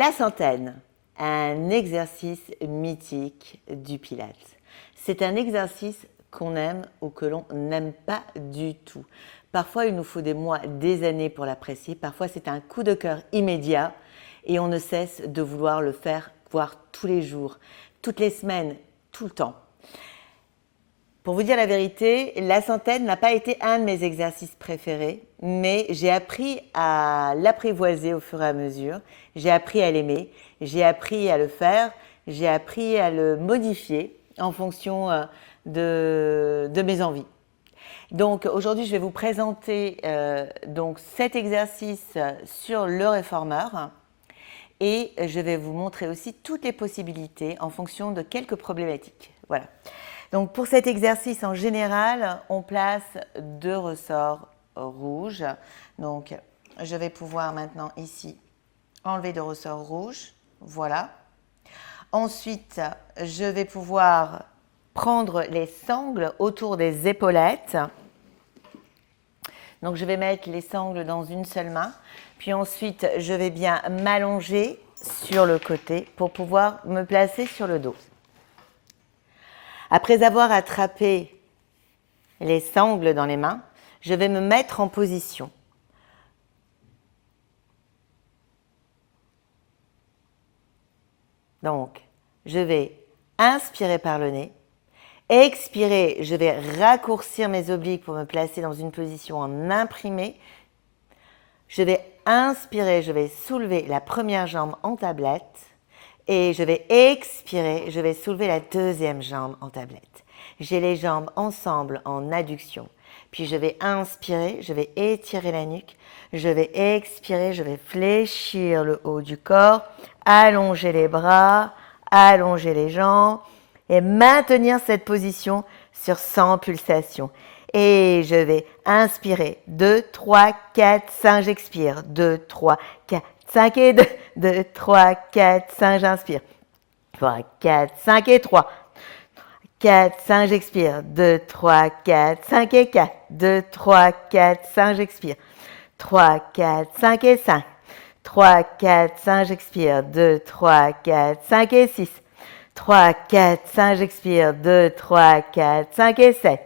La centaine, un exercice mythique du Pilates. C'est un exercice qu'on aime ou que l'on n'aime pas du tout. Parfois, il nous faut des mois, des années pour l'apprécier. Parfois, c'est un coup de cœur immédiat et on ne cesse de vouloir le faire, voire tous les jours, toutes les semaines, tout le temps. Pour vous dire la vérité, la centaine n'a pas été un de mes exercices préférés, mais j'ai appris à l'apprivoiser au fur et à mesure, j'ai appris à l'aimer, j'ai appris à le faire, j'ai appris à le modifier en fonction de mes envies. Donc aujourd'hui, je vais vous présenter donc cet exercice sur le réformeur et je vais vous montrer aussi toutes les possibilités en fonction de quelques problématiques. Voilà. Donc pour cet exercice, en général, on place 2 ressorts rouges. Donc je vais pouvoir maintenant ici enlever 2 ressorts rouges. Voilà. Ensuite, je vais pouvoir prendre les sangles autour des épaulettes. Donc je vais mettre les sangles dans une seule main. Puis ensuite, je vais bien m'allonger sur le côté pour pouvoir me placer sur le dos. Après avoir attrapé les sangles dans les mains, je vais me mettre en position. Donc, je vais inspirer par le nez. Expirer, je vais raccourcir mes obliques pour me placer dans une position en imprimé. Je vais inspirer, je vais soulever la première jambe en tablette. Et je vais expirer, je vais soulever la deuxième jambe en tablette. J'ai les jambes ensemble en adduction. Puis je vais inspirer, je vais étirer la nuque. Je vais expirer, je vais fléchir le haut du corps, allonger les bras, allonger les jambes et maintenir cette position sur 100 pulsations. Et je vais inspirer. 2, 3, 4, 5, j'expire. 2, 3, 4, 5 et 2. 2, 3, 4, 5, j'inspire. 3, 4, 5 et 3. 4, 5, j'expire. 2, 3, 4, 5 et 4. 2, 3, 4, 5, j'expire. 3, 4, 5 et 5. 3, 4, 5, j'expire. 2, 3, 4, 5 et 6. 3, 4, 5, j'expire. 2, 3, 4, 5 et 7.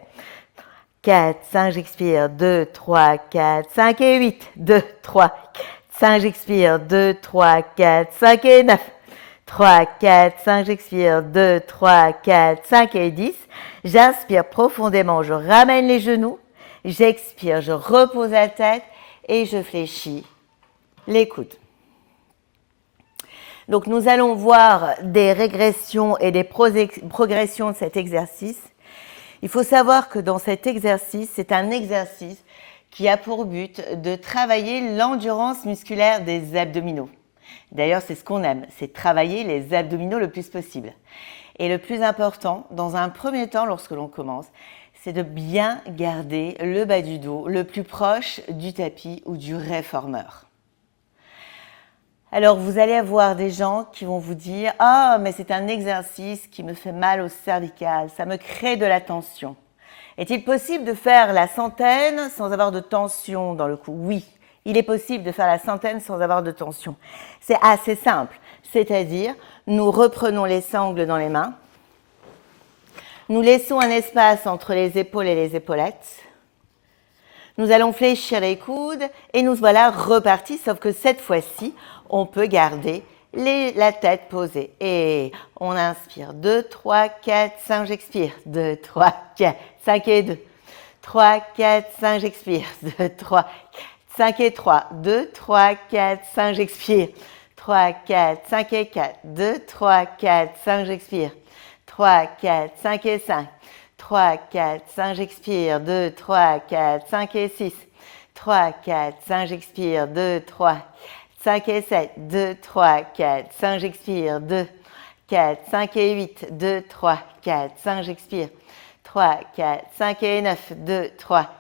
4, 5, j'expire. 2, 3, 4, 5 et 8. 2, 3, 4, 5, j'expire. 2, 3, 4, 5 et 9. 3, 4, 5, j'expire. 2, 3, 4, 5 et 10. J'inspire profondément, je ramène les genoux. J'expire, je repose la tête et je fléchis les coudes. Donc nous allons voir des régressions et des progressions de cet exercice. Il faut savoir que dans cet exercice, c'est un exercice qui a pour but de travailler l'endurance musculaire des abdominaux. D'ailleurs, c'est ce qu'on aime, c'est travailler les abdominaux le plus possible. Et le plus important, dans un premier temps, lorsque l'on commence, c'est de bien garder le bas du dos le plus proche du tapis ou du réformeur. Alors, vous allez avoir des gens qui vont vous dire « Ah, mais c'est un exercice qui me fait mal au cervical, ça me crée de la tension. » Est-il possible de faire la centaine sans avoir de tension dans le cou? Oui, il est possible de faire la centaine sans avoir de tension. C'est assez simple, c'est-à-dire nous reprenons les sangles dans les mains, nous laissons un espace entre les épaules et les épaulettes, nous allons fléchir les coudes et nous voilà repartis, sauf que cette fois-ci, on peut garder la tête posée. Et on inspire. 2, 3, 4, 5, j'expire. 2, 3, 4, 5 et 2. 3, 4, 5, j'expire. 2, 3, 4, 5 et 3. 2, 3, 4, 5, j'expire. 3, 4, 5 et 4. 2, 3, 4, 5, j'expire. 3, 4, 5 et 5. 3, 4, 5, j'expire. 2, 3, 4, 5 et 6. 3, 4, 5, j'expire. 2, 3, 5 et 7. 2, 3, 4, 5, j'expire. 2, 4, 5 et 8. 2, 3, 4, 5, j'expire. 3, 4, 5 et 9. 2, 3,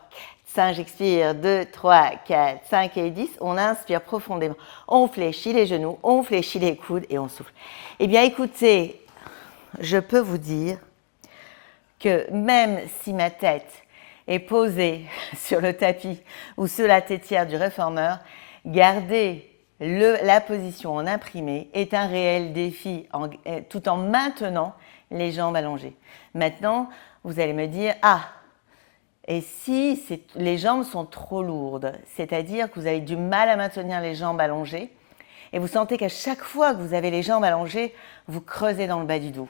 5, j'expire. 2, 3, 4, 5 et 10. On inspire profondément. On fléchit les genoux, on fléchit les coudes et on souffle. Eh bien, écoutez, je peux vous dire que même si ma tête est posée sur le tapis ou sur la tétière du réformeur, garder la position en imprimé est un réel défi tout en maintenant les jambes allongées. Maintenant, vous allez me dire, ah, et si les jambes sont trop lourdes, c'est-à-dire que vous avez du mal à maintenir les jambes allongées, et vous sentez qu'à chaque fois que vous avez les jambes allongées, vous creusez dans le bas du dos.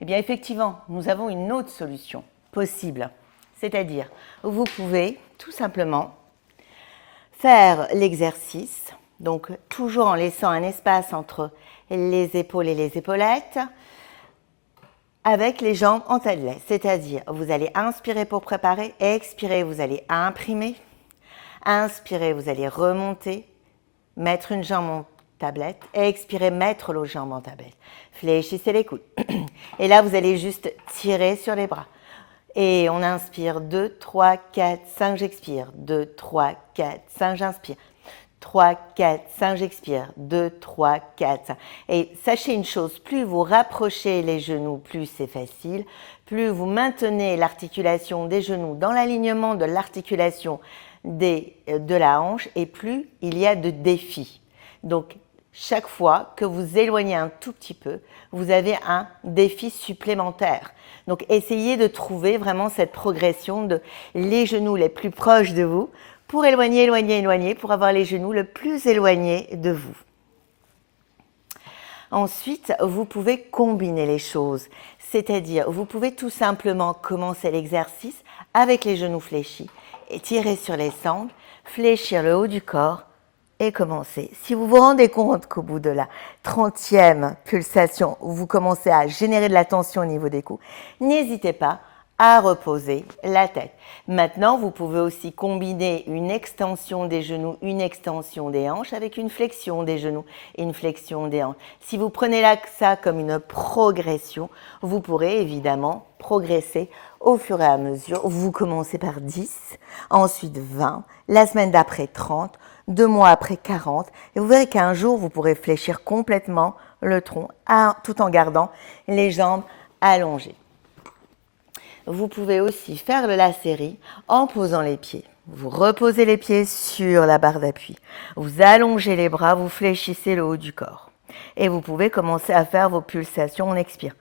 Eh bien, effectivement, nous avons une autre solution possible. C'est-à-dire, vous pouvez tout simplement faire l'exercice, donc toujours en laissant un espace entre les épaules et les épaulettes, avec les jambes en taille. C'est-à-dire, vous allez inspirer pour préparer, expirer, vous allez imprimer, inspirer, vous allez remonter, mettre une jambe en tablette, expirer, mettre l'autre jambe en tablette. Fléchissez les coudes. Et là, vous allez juste tirer sur les bras. Et on inspire, 2, 3, 4, 5, j'expire. 2, 3, 4, 5, j'inspire. 3, 4, 5, j'expire. 2, 3, 4, 5. Et sachez une chose, plus vous rapprochez les genoux, plus c'est facile. Plus vous maintenez l'articulation des genoux dans l'alignement de l'articulation de la hanche, et plus il y a de défis. Donc, chaque fois que vous éloignez un tout petit peu, vous avez un défi supplémentaire. Donc, essayez de trouver vraiment cette progression de les genoux les plus proches de vous pour éloigner, éloigner, éloigner, pour avoir les genoux le plus éloignés de vous. Ensuite, vous pouvez combiner les choses, c'est-à-dire vous pouvez tout simplement commencer l'exercice avec les genoux fléchis et tirer sur les sangles, fléchir le haut du corps et commencer. Si vous vous rendez compte qu'au bout de la 30e pulsation, vous commencez à générer de la tension au niveau des coudes, n'hésitez pas à reposer la tête. Maintenant, vous pouvez aussi combiner une extension des genoux, une extension des hanches avec une flexion des genoux et une flexion des hanches. Si vous prenez ça comme une progression, vous pourrez évidemment progresser au fur et à mesure. Vous commencez par 10, ensuite 20, la semaine d'après 30, 2 mois après 40, et vous verrez qu'un jour, vous pourrez fléchir complètement le tronc tout en gardant les jambes allongées. Vous pouvez aussi faire la série en posant les pieds. Vous reposez les pieds sur la barre d'appui. Vous allongez les bras, vous fléchissez le haut du corps. Et vous pouvez commencer à faire vos pulsations. On expire.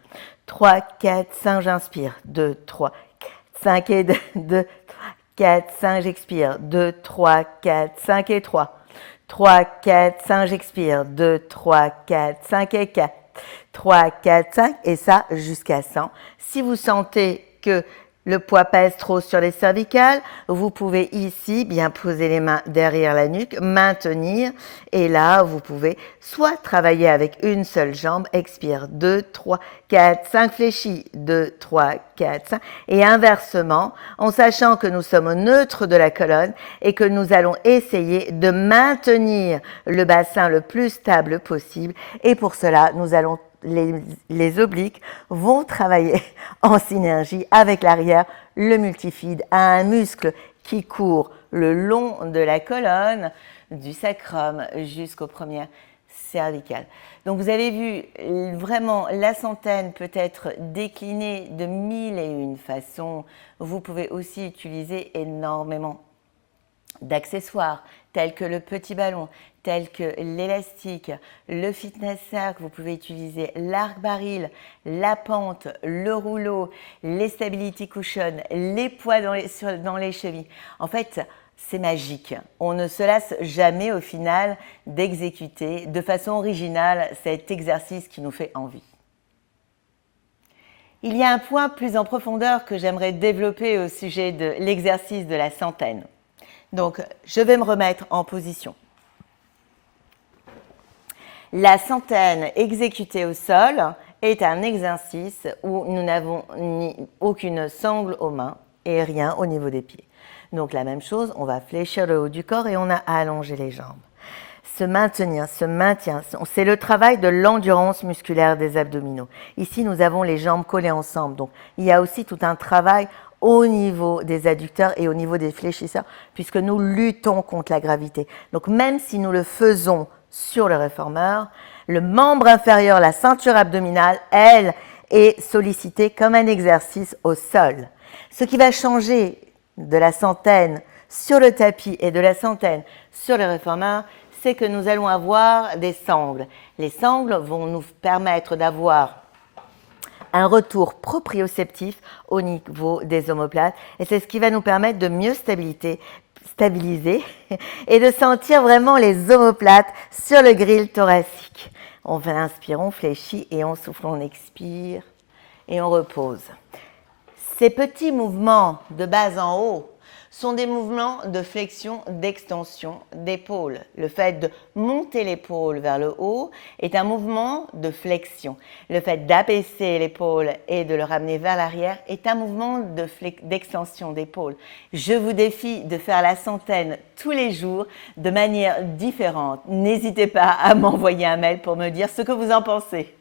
3, 4, 5, j'inspire. 2, 3, 4, 5 et 2, 2, 3, 4, 5, j'expire. 2, 3, 4, 5 et 3. 3, 4, 5, j'expire. 2, 3, 4, 5 et 4. 3, 4, 5 et ça jusqu'à 100. Si vous sentez que le poids pèse trop sur les cervicales, vous pouvez ici bien poser les mains derrière la nuque, maintenir, et là vous pouvez soit travailler avec une seule jambe, expire, 2, 3, 4, 5 fléchis, 2, 3, 4, 5, et inversement, en sachant que nous sommes au neutre de la colonne et que nous allons essayer de maintenir le bassin le plus stable possible, et pour cela, nous allons les obliques vont travailler en synergie avec l'arrière, le multifide a un muscle qui court le long de la colonne, du sacrum jusqu'aux premières cervicales. Donc vous avez vu, vraiment, la centaine peut être déclinée de 1001 façons. Vous pouvez aussi utiliser énormément d'accessoires tels que le petit ballon, tels que l'élastique, le fitness cercle, vous pouvez utiliser l'arc-baril, la pente, le rouleau, les stability cushions, les poids dans les chevilles. En fait, c'est magique. On ne se lasse jamais au final d'exécuter de façon originale cet exercice qui nous fait envie. Il y a un point plus en profondeur que j'aimerais développer au sujet de l'exercice de la centaine. Donc, je vais me remettre en position. La centaine exécutée au sol est un exercice où nous n'avons aucune sangle aux mains et rien au niveau des pieds. Donc, la même chose, on va fléchir le haut du corps et on a allongé les jambes. Se maintenir, se maintient, c'est le travail de l'endurance musculaire des abdominaux. Ici, nous avons les jambes collées ensemble. Donc, il y a aussi tout un travail au niveau des adducteurs et au niveau des fléchisseurs, puisque nous luttons contre la gravité. Donc, même si nous le faisons sur le réformeur, le membre inférieur, la ceinture abdominale, elle, est sollicitée comme un exercice au sol. Ce qui va changer de la centaine sur le tapis et de la centaine sur le réformeur, c'est que nous allons avoir des sangles. Les sangles vont nous permettre d'avoir un retour proprioceptif au niveau des omoplates et c'est ce qui va nous permettre de mieux stabiliser et de sentir vraiment les omoplates sur le grille thoracique. On inspire, on fléchit et on souffle, on expire et on repose. Ces petits mouvements de bas en haut sont des mouvements de flexion, d'extension d'épaule. Le fait de monter l'épaule vers le haut est un mouvement de flexion. Le fait d'abaisser l'épaule et de le ramener vers l'arrière est un mouvement d'extension d'épaule. Je vous défie de faire la centaine tous les jours de manière différente. N'hésitez pas à m'envoyer un mail pour me dire ce que vous en pensez.